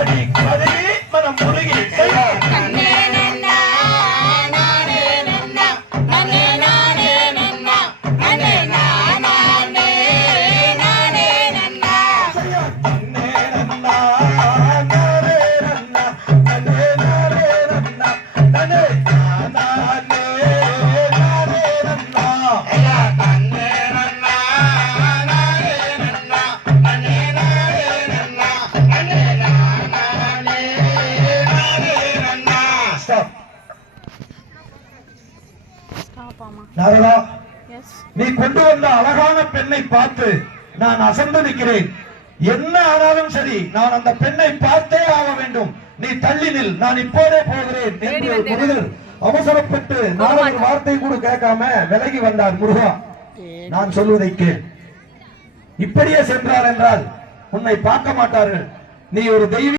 அடி கதறி மனம் முருகி நாரதா, நீ கொண்டு வந்த அழகான பெண்ணை பார்த்து நான் அசந்து நிற்கிறேன். என்ன ஆனாலும் சரி, நான் அந்த பெண்ணை பார்த்தே ஆக வேண்டும். நீ தள்ளி நில், நான் இப்போதே போகிறேன் என்று முருகர் அவசரப்பட்டு நாரதர் வார்த்தை கூட கேட்காம விலகி வந்தார். முருகா, நான் சொல்வதை கேள். இப்படியே சென்றார் என்றால் உன்னை பார்க்க மாட்டார்கள். நீ ஒரு தெய்வ